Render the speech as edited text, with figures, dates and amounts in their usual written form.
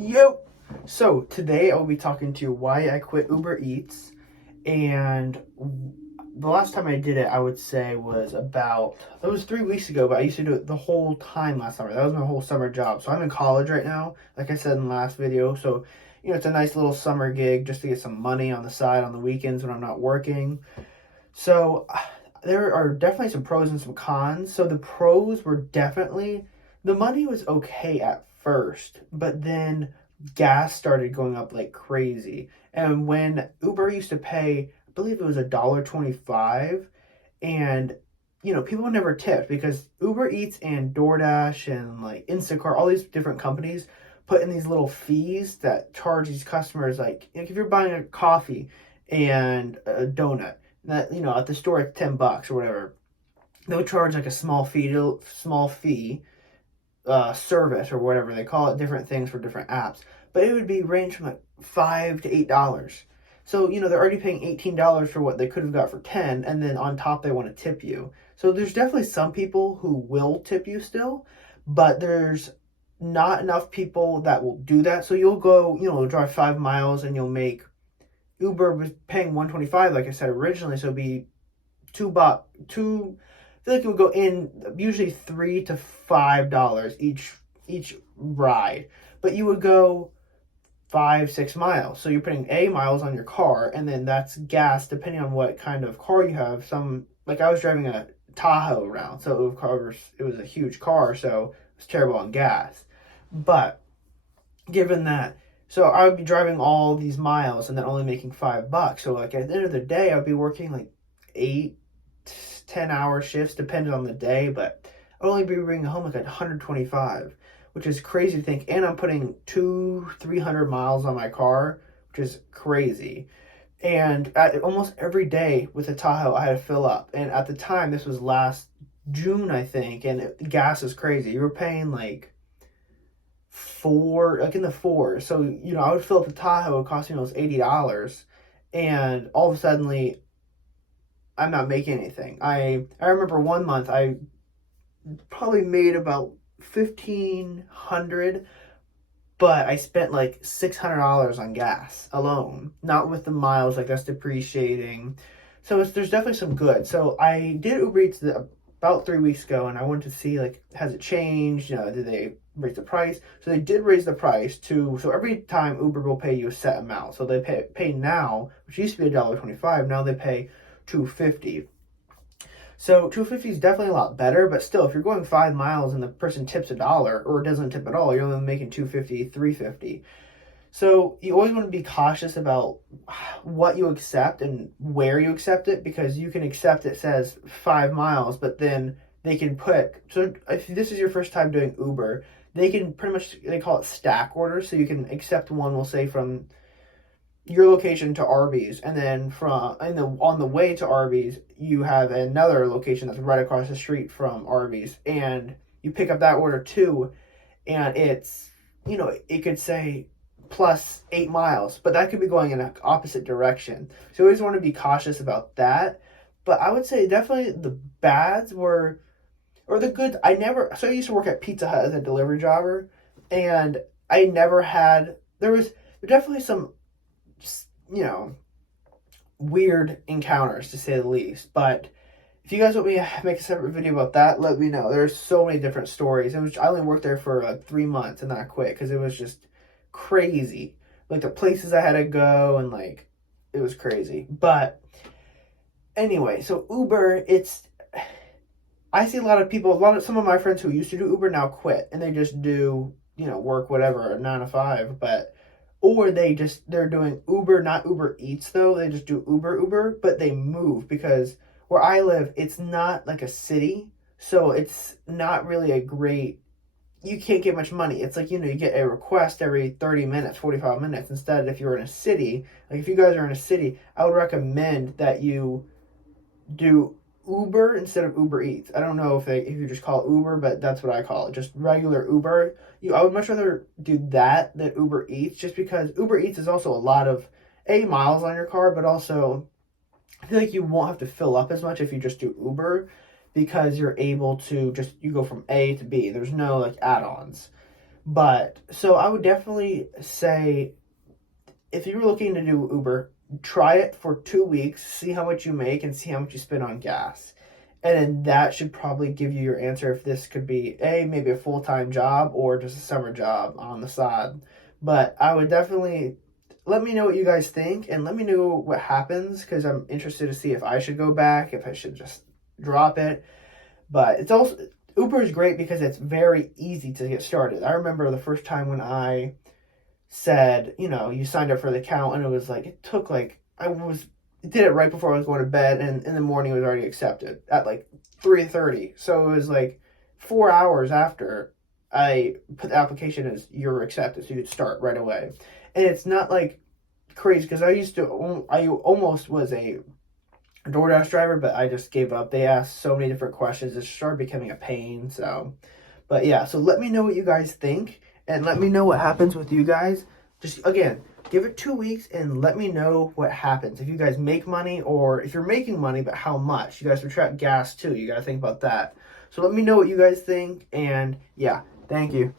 Yo! So, today I'll be talking to you why I quit Uber Eats. And the last time I did it, I would say it was 3 weeks ago, but I used to do it the whole time last summer. That was my whole summer job. So, I'm in college right now, like I said in the last video. So, it's a nice little summer gig just to get some money on the side on the weekends when I'm not working. So, there are definitely some pros and some cons. So, the pros were definitely the money was okay at first, but then gas started going up like crazy. And when Uber used to pay, I believe it was $1.25, and people never tipped because Uber Eats and DoorDash and like Instacart, all these different companies put in these little fees that charge these customers like if you're buying a coffee and a donut that at the store it's $10 or whatever, they'll charge like a small fee service or whatever they call it, different things for different apps. But it would be range from like $5 to $8. So they're already paying $18 for what they could have got for 10, and then on top they want to tip you. So there's definitely some people who will tip you still, but there's not enough people that will do that. So you'll go, drive 5 miles and you'll make Uber was paying 125, like I said originally, so it'd be 2 bucks, two. I feel like it would go in usually $3 to $5 each ride, but you would go 5-6 miles. So you're putting miles on your car, and then that's gas depending on what kind of car you have. Some like I was driving a Tahoe around, so of course it was a huge car, so it was terrible on gas. But given that, so I would be driving all these miles and then only making $5. So like at the end of the day, I'd be working like 8-10 hour shifts depending on the day, but I'd only be bringing home like 125, which is crazy to think. And I'm putting 200-300 miles on my car, which is crazy. And almost every day with the Tahoe, I had to fill up. And at the time, this was last June, I think, and gas is crazy. You were paying like like in the fours. So, I would fill up the Tahoe, it cost me almost $80. And all of a sudden, I'm not making anything. I remember one month I probably made about 1,500, but I spent like $600 on gas alone, not with the miles, like that's depreciating. So there's definitely some good. So I did Uber Eats about 3 weeks ago, and I wanted to see like has it changed? Did they raise the price? So they did raise the price to so every time Uber will pay you a set amount. So they pay now, which used to be $1.25, now they pay $2.50. So 250 is definitely a lot better, but still, if you're going 5 miles and the person tips $1 or doesn't tip at all, you're only making 250, 350. So you always want to be cautious about what you accept and where you accept it, because you can accept it says 5 miles, but then they can put, so if this is your first time doing Uber, they can pretty much, they call it stack orders. So you can accept one, we'll say from your location to Arby's, and then on the way to Arby's, you have another location that's right across the street from Arby's, and you pick up that order too, and it's it could say plus 8 miles, but that could be going in an opposite direction. So you always want to be cautious about that. But I would say definitely the bads were, or the good. So I used to work at Pizza Hut as a delivery driver, and I never had. There was definitely some weird encounters to say the least. But if you guys want me to make a separate video about that, let me know. There's so many different stories. I only worked there for like 3 months and then I quit because it was just crazy. Like the places I had to go, and like it was crazy. But anyway, so Uber, I see a lot of people, some of my friends who used to do Uber now quit, and they just do, work whatever, 9 to 5, but or they're doing Uber, not Uber Eats though. They just do Uber, but they move because where I live, it's not like a city, so it's not really a great. You can't get much money. It's like you get a request every 30 minutes, 45 minutes. Instead, if you're in a city, like if you guys are in a city, I would recommend that you do Uber instead of Uber Eats. I don't know if you just call it Uber, but that's what I call it. Just regular Uber. I would much rather do that than Uber Eats, just because Uber Eats is also a lot of miles on your car, but also I feel like you won't have to fill up as much if you just do Uber, because you're able to you go from A to B. There's no like add-ons. But so I would definitely say if you're looking to do Uber, try it for 2 weeks, see how much you make, and see how much you spend on gas. And then that should probably give you your answer if this could be maybe a full time job or just a summer job on the side. But I would definitely let me know what you guys think and let me know what happens because I'm interested to see if I should go back, if I should just drop it. But it's also Uber is great because it's very easy to get started. I remember the first time when I said, you signed up for the account and it was like it took like did it right before I was going to bed and in the morning it was already accepted at like 3:30. So it was like 4 hours after I put the application as you're accepted, so you could start right away. And it's not like crazy because I almost was a DoorDash driver, but I just gave up. They asked so many different questions, it started becoming a pain. So, but yeah, so let me know what you guys think and let me know what happens with you guys. Just again, give it 2 weeks and let me know what happens. If you guys make money or if you're making money, but how much. You guys subtract gas too. You got to think about that. So let me know what you guys think. And yeah, thank you.